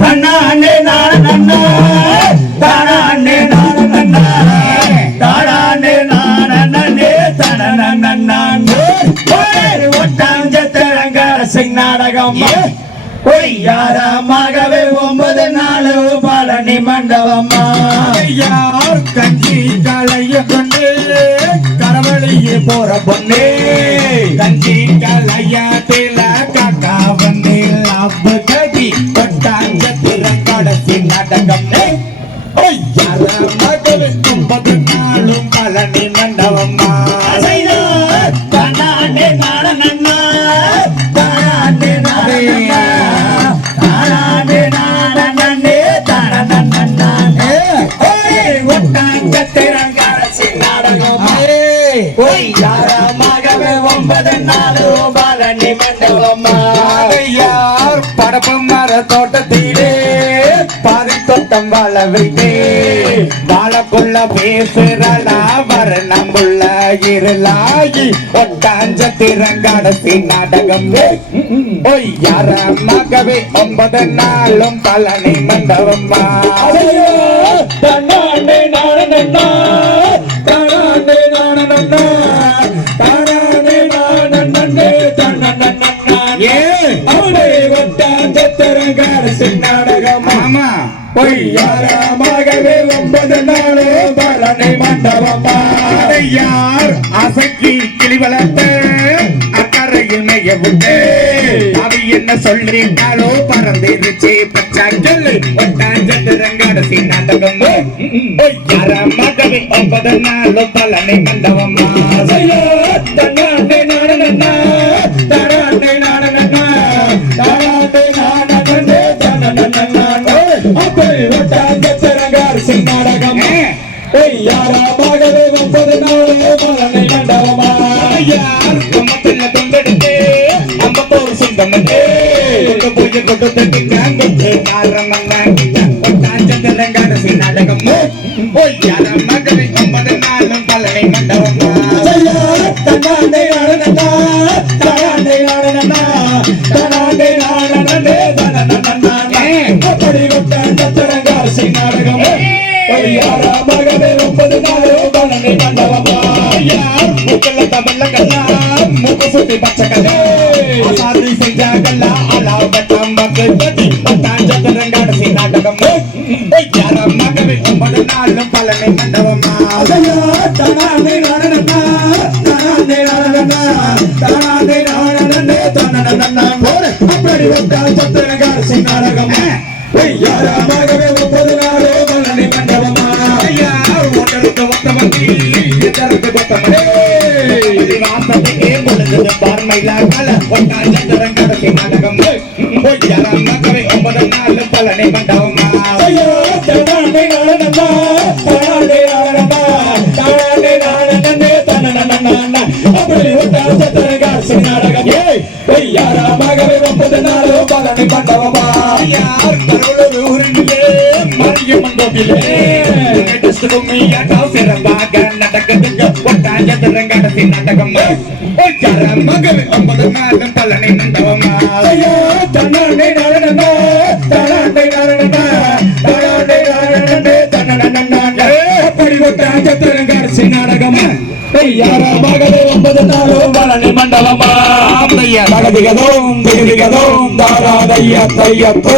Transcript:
தன்னானே நானண்ணா தானே நானண்ணா தானே நானண்ணே தனனண்ணே ஒட்டாஞ்சத்திரங்க நாடகம் பொய்யாரமாகவே 9 நாள் பழனி மண்டபமா யார் கஞ்சி கலைய கொண்டு கரவழியே போற பொண்ணே கஞ்சி கலையத்தில காக்கா வந்து லவ் கதி ஒட்டாஞ்சத்திரங்கடசி நாடகம் பொய்யாரமாகவே 9 நாளும் பழனி மண்டபமா தானே நானண்ணா தானே நானண்ணா படப்பு மர தோட்டத்திலே பாதி தோட்டம் வாழ வைத்தே வாழக்குள்ள பேசுறா வர நம்புள்ள இருளாகி ஒட்டாஞ்ச திறங்காடசி நாடகம் யாரமாகவே 9 நாளும் பழனி மண்டபமா தானே நானண்ணா தானே நானண்ணா தானே நானண்ணே தனனண்ணே அவளை ஒட்டாஞ்சத்திரங்கரசி நாடகம் ஆமா பொய்யாரமாகவே 9 நாள் பழனி மண்டபமா யார் அசக்கி கிளி வளர்த்த அக்கறையில் மைய விட்டு அவை என்ன சொல்லிட்டாலோ பறந்துருச்சு பச்சா சொல்லு ஒட்டாஞ்சத்திரங்கரசி நாடகம் பொய்யாரமாகவே 9 நாள் பழனி மண்டபமா தன்னானே நானண்ணா தானே நானண்ணா தானே நானண்ணே தனனண்ணா அப்படி ஒட்டாஞ்சத்திரங்கரசி நாடகம் யாரமாகவே 9 நாள் பழனி மண்டபமா யார் குமத்துல தொங்கெடுத்து அம்பத்தோர் சொந்தமட்டே பூஜை கொண்டு தட்டி நாரமண்ணா ஒட்டாஞ்சத்திரங்கரசி நாடகம் யாரமாகவே 9 நாளும் பழனி மண்டபமா தன்னானே நானண்ணா தானே நானண்ணா தானே நானண்ணே தனனண்ணா அப்படி ஒட்டாஞ்சத்திரங்கரசி நாடகம் யாரமாகவே 9 நாள் பழனி மண்டபமா யார் முக்கல்ல தமிழகெல்லாம் முக சுத்தி பச்சைக்கல்லே அசாதி செஞ்சாகல்ல அலாவட்டம் பக்கத்தி ஒட்டாஞ்சத்திரங்கரசி நாடகம் யாரமாகவே 9 நாளும் பழனி மண்டபமா தானே நானண்ணா தானே நானண்ணா தானே நானண்ணே தனனண்ணா அப்படி ஒட்டாஞ்சத்திரங்கரசி நாடகம் யாரமாகவே 9 நாள் பழனி மண்டபமா ஒன்றருக்கு ஒத்தமந்தி இதற்கு கொத்தமடே வாசத்துக்கே பொழுது பார்மையில கல ஒட்டாஞ்சத்திரங்கரசி நாடகம் யாரமாகவே 9 நாள் பழனி மண்டபமா தானே நானண்ணா தானே நானண்ணா தானே நானண்ணே தனனண்ணா அப்படி ஒட்டாஞ்சத்திரங்கரசி நாடகம் யாரமாகவே 9 நாள் பழனி மண்டபமா யார் கருளூர் ஊரிலே மரியம்மன் கோவிலே சிறப்பாக நடக்குதுங்க ஒட்டாஞ்சத்திரங்கரசி நாடகம் யாரமாகவே 9 நாள் பழனி மண்டபமா தானே நானண்ணா தானே நானண்ணா தானே நானண்ணே தனனண்ணா அப்படி ஒட்டாஞ்சத்திரங்கரசி நாடகம் யாரமாகவே 9 நாள் பழனி மண்டபமா தகதிகதோம் தாராதைய தையத்தோ